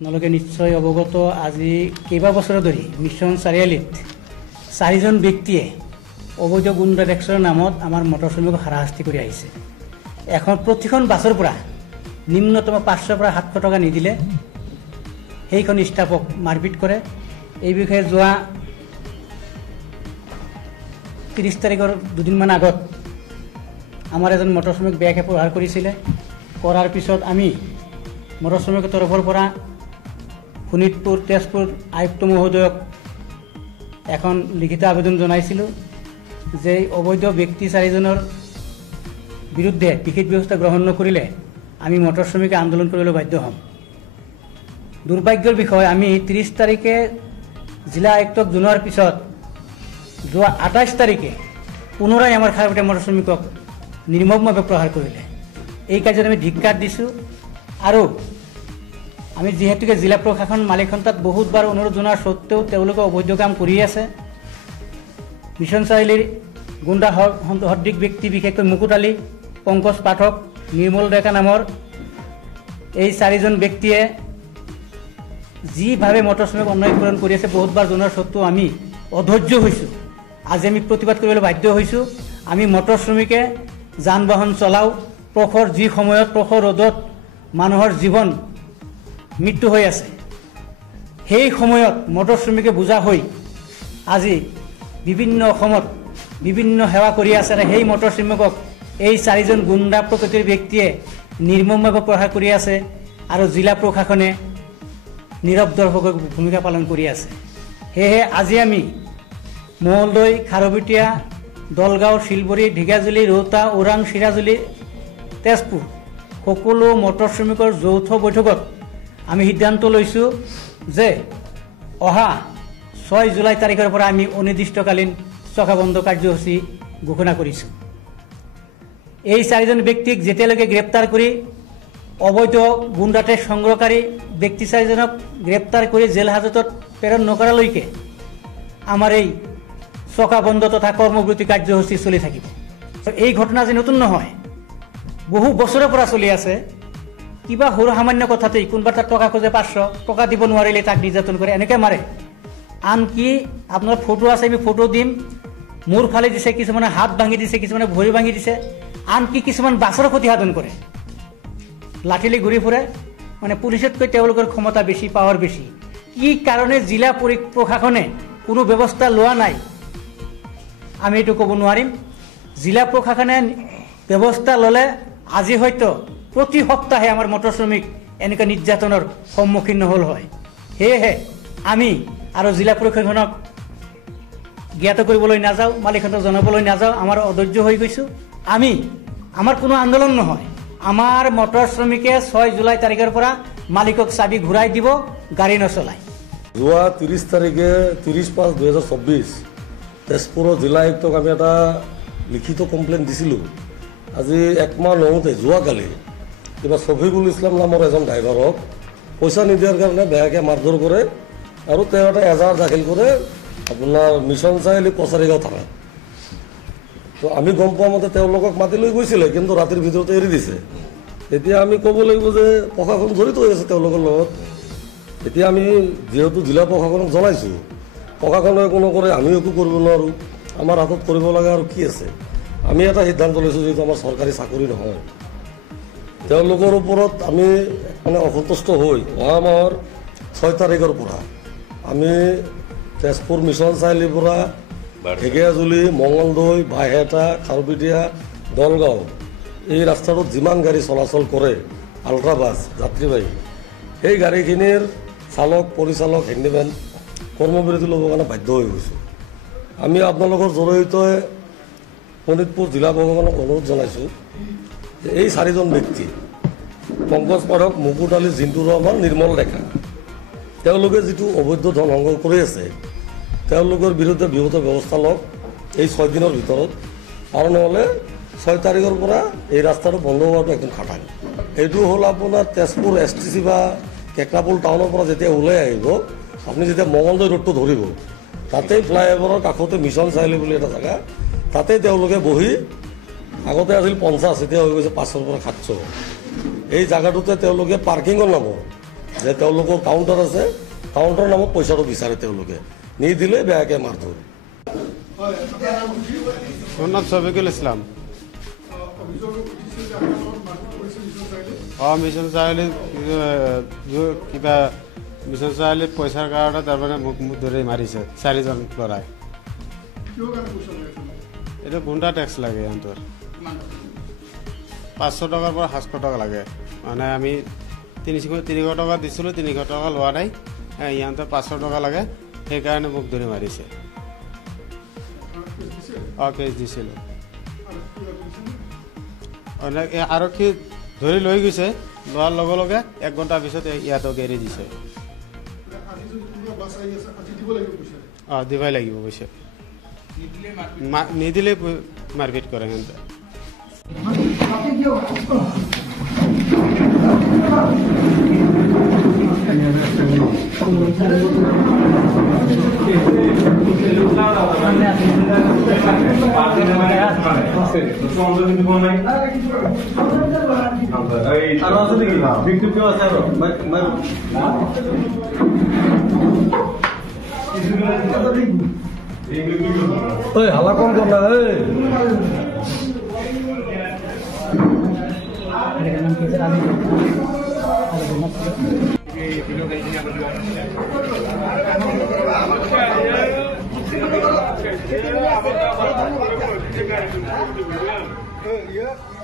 আপোনালোকে নিশ্চয় অৱগত, আজি কেইবা বছৰ ধৰি মিছন চাৰিআলিত 4জন ব্যক্তিয়ে অবৈধ গুণ্ডা টেক্সৰ নামত আমাৰ মটৰ শ্ৰমিকক হাৰাশাস্তি কৰি আহিছে। প্ৰতিখন বাছৰ পৰা নিম্নতম 500 পৰা 700 টকা নিদিলে সেইখন ষ্টাফক মাৰপিট কৰে। এই বিষয়ে যোৱা 30 তাৰিখৰ দুদিনমান আগত আমাৰ এজন মটৰ শ্ৰমিক বেয়াকৈ প্ৰহাৰ কৰিছিলে। কৰাৰ পিছত আমি মটৰ শ্ৰমিকৰ তৰফৰ পৰা শোণিতপুৰ, তেজপুৰ আয়ুক্ত মহোদয়ক এখন লিখিত আবেদন জনাইছিলোঁ যে অবৈধ ব্যক্তি 4জনৰ বিৰুদ্ধে বিহিত ব্যৱস্থা গ্ৰহণ নকৰিলে আমি মটৰ শ্ৰমিকে আন্দোলন কৰিবলৈ বাধ্য হ'ম। দুৰ্ভাগ্যৰ বিষয়, আমি 30 তাৰিখে জিলা আয়ুক্তক জনোৱাৰ পিছত যোৱা 28 তাৰিখে পুনৰাই আমাৰ খাৰপেটীয়া মটৰ শ্ৰমিকক নিৰ্মমভাৱে প্ৰহাৰ কৰিলে। এই কাৰ্যত আমি ধিক্কাৰ দিছোঁ আৰু আমি যিহেতুকে জিলা প্ৰশাসন মালিকখন তাত বহুতবাৰ অনুৰোধ জনোৱাৰ সত্ত্বেও তেওঁলোকে অবৈধ কাম কৰি আছে। মিছন চাৰিআলিৰ গুণ্ডা সদৃশ ব্যক্তি, বিশেষকৈ মুকুট আলী, পংকজ পাঠক, নিৰ্মল ডেকা নামৰ এই 4জন ব্যক্তিয়ে যিভাৱে মটৰ শ্ৰমিক অন্যায়কৰণ কৰি আছে বহুতবাৰ জনোৱাৰ সত্ত্বেও আমি অধৈৰ্য হৈছোঁ। আজি আমি প্ৰতিবাদ কৰিবলৈ বাধ্য হৈছোঁ। আমি মটৰ শ্ৰমিকে যান বাহন চলাওঁ, যি সময়ত প্ৰখৰ ৰ'দত মানুহৰ জীৱন মৃত্যু হৈ আছে, সেই সময়ত মটৰ শ্ৰমিকে বুজা হৈ আজি বিভিন্ন অসমত বিভিন্ন সেৱা কৰি আছে। সেই মটৰ শ্ৰমিকক এই 4জন গুণ্ডা প্ৰকৃতিৰ ব্যক্তিয়ে নিৰ্মমভাৱে প্ৰহাৰ কৰি আছে আৰু জিলা প্ৰশাসনে নীৰৱ দৰ্শকৰ ভূমিকা পালন কৰি আছে। সেয়েহে আজি আমি মঙলদৈ, খাৰবেটীয়া, দলগাঁও, শিলবৰী, ঢেকিয়াজুলি, ৰৌতা, ওৰাং, চিৰাজুলি, তেজপুৰ সকলো মটৰ শ্ৰমিকৰ যৌথ বৈঠকত আমি সিদ্ধান্ত লৈছোঁ যে অহা 6 জুলাই তাৰিখৰ পৰা আমি অনিৰ্দিষ্টকালীন চকা বন্ধ কাৰ্যসূচী ঘোষণা কৰিছোঁ। এই 4জন ব্যক্তিক যেতিয়ালৈকে গ্ৰেপ্তাৰ কৰি অবৈধ গুণ্ডা টেক্স সংগ্ৰহকাৰী ব্যক্তি 4জনক গ্ৰেপ্তাৰ কৰি জেল হাজতত প্ৰেৰণ নকৰালৈকে আমাৰ এই চকা বন্ধ তথা কৰ্মবিৰতি কাৰ্যসূচী চলি থাকিব। এই ঘটনা আজি নতুন নহয়, বহু বছৰৰ পৰা চলি আছে। কিবা সৰু সামান্য কথাতেই কোনোবা তাত টকা খোজে 500 টকা দিব নোৱাৰিলে তাক নিৰ্যাতন কৰে, এনেকৈ মাৰে। আনকি আপোনাৰ ফটো আছে, আমি ফটো দিম, মূৰ ফালি দিছে, কিছুমানে হাত ভাঙি দিছে, কিছুমানে ভৰি ভাঙি দিছে, আনকি কিছুমান বাছৰ ক্ষতি সাধন কৰে, লাঠিলি ঘূৰি ফুৰে। মানে পুলিচতকৈ তেওঁলোকৰ ক্ষমতা বেছি, পাৱাৰ বেছি। কি কাৰণে জিলা প্ৰশাসনে কোনো ব্যৱস্থা লোৱা নাই আমি এইটো ক'ব নোৱাৰিম। জিলা প্ৰশাসনে ব্যৱস্থা ল'লে আজি হয়তো প্ৰতি সপ্তাহে আমাৰ মটৰ শ্ৰমিক এনেকুৱা নিৰ্যাতনৰ সন্মুখীন নহ'ল হয়। সেয়েহে আমি আৰু জিলা প্ৰশাসনক জ্ঞাত কৰিবলৈ নাযাওঁ, মালিকহঁতক জনাবলৈ নাযাওঁ। আমাৰ অধৈৰ্য হৈ গৈছোঁ। আমাৰ কোনো আন্দোলন নহয়, আমাৰ মটৰ শ্ৰমিকে 6 জুলাই তাৰিখৰ পৰা মালিকক চাবি ঘূৰাই দিব, গাড়ী নচলায়। যোৱা 30 তাৰিখে 30/5/2024 তেজপুৰৰ জিলা আয়ুক্তক আমি এটা লিখিত কমপ্লেইন দিছিলোঁ। আজি 1 মাহ নহওঁতে যোৱাকালি কিবা ছফিকুল ইছলাম নামৰ এজন ড্ৰাইভাৰক পইচা নিদিয়াৰ কাৰণে বেয়াকৈ মাৰধৰ কৰে আৰু তেওঁ এটা এজাহাৰ দাখিল কৰে আপোনাৰ মিছন চাৰিআলি কছাৰীগাঁও থানাত। তো আমি গম পোৱা মতে তেওঁলোকক মাতি লৈ গৈছিলে, কিন্তু ৰাতিৰ ভিতৰতে এৰি দিছে। এতিয়া আমি ক'ব লাগিব যে প্ৰশাসন জড়িত হৈ আছে তেওঁলোকৰ লগত। এতিয়া আমি যিহেতু জিলা প্ৰশাসনক জনাইছোঁ, প্ৰশাসনে একো নকৰে, আমিও একো কৰিব নোৱাৰোঁ। আমাৰ হাতত কৰিব লগা আৰু কি আছে? আমি এটা সিদ্ধান্ত লৈছোঁ, যিহেতু আমাৰ চৰকাৰী চাকৰি নহয়, তেওঁলোকৰ ওপৰত আমি মানে অসন্তুষ্ট হৈ অহা মাহৰ 6 তাৰিখৰ পৰা আমি তেজপুৰ মিছন চাৰিআলিৰ পৰা ঢেকিয়াজুলি, মঙলদৈ, বাইহেটা, খাৰবেটীয়া, দলগাঁও এই ৰাস্তাটোত যিমান গাড়ী চলাচল কৰে আল্ট্ৰাবাছ যাত্ৰীবাহী, সেই গাড়ীখিনিৰ চালক, পৰিচালক, হেণ্ডিমেন কৰ্মবিৰতি ল'বৰ কাৰণে বাধ্য হৈ গৈছোঁ। আমি আপোনালোকৰ জৰিয়তে শোণিতপুৰ জিলা প্ৰশাসনক অনুৰোধ জনাইছোঁ যে এই 4জন ব্যক্তি, পংকজ পাঠক, মুকুট আলী, জিন্টু ৰহমান, নিৰ্মল ডেকা, তেওঁলোকে যিটো অবৈধ ধন সংগ্ৰহ কৰি আছে, তেওঁলোকৰ বিৰুদ্ধে বৃহৎ ব্যৱস্থা লওক এই 6 দিনৰ ভিতৰত। আৰু নহ'লে 6 তাৰিখৰ পৰা এই ৰাস্তাটো বন্ধ হোৱাটো একদম খাটাং। এইটো হ'ল আপোনাৰ তেজপুৰ STC বা কেকৰাপুল টাউনৰ পৰা যেতিয়া ওলাই আহিব, আপুনি যেতিয়া মঙলদৈ ৰোডটো ধৰিব, তাতেই ফ্লাইঅভাৰৰ কাষতে মিছন চাৰিআলি বুলি এটা জেগা, তাতেই তেওঁলোকে বহি, আগতে আছিল 50, এতিয়া হৈ গৈছে 500 পৰা 700, এই জায়গাটোতে তেওঁলোকে পাৰ্কিঙৰ নামত যে তেওঁলোকৰ কাউণ্টাৰ আছে, কাউণ্টাৰৰ নামত পইচাটো বিচাৰে তেওঁলোকে, নিদিলে বেয়াকৈ মাৰ ধৰে। মোৰ নাম শফিকুল ইছলাম। মিছন চাৰিআলি কিবা মিছন চাৰিআলিত পইচাৰ কাৰণে তাৰমানে মোক ধৰি মাৰিছে 4জন ল'ৰাই। এইটো গুণ্ডা টেক্স লাগে সিহঁতৰ 500 টকাৰ পৰা 700 টকা লাগে। মানে আমি 300 টকা দিছিলোঁ, 300 টকা লোৱা নাই, সিহঁতৰ 500 টকা লাগে, সেইকাৰণে মোক ধৰি মাৰিছে। কেছ দিছিলোঁ। আৰক্ষী ধৰি লৈ গৈছে, লোৱাৰ লগে লগে 1 ঘণ্টাৰ পিছত ইয়াতক এৰি দিছে। দিবই লাগিব পইচা, নিদিলে মাৰপিট কৰে সিহঁতে। হালা কম কৰ না। Yeah.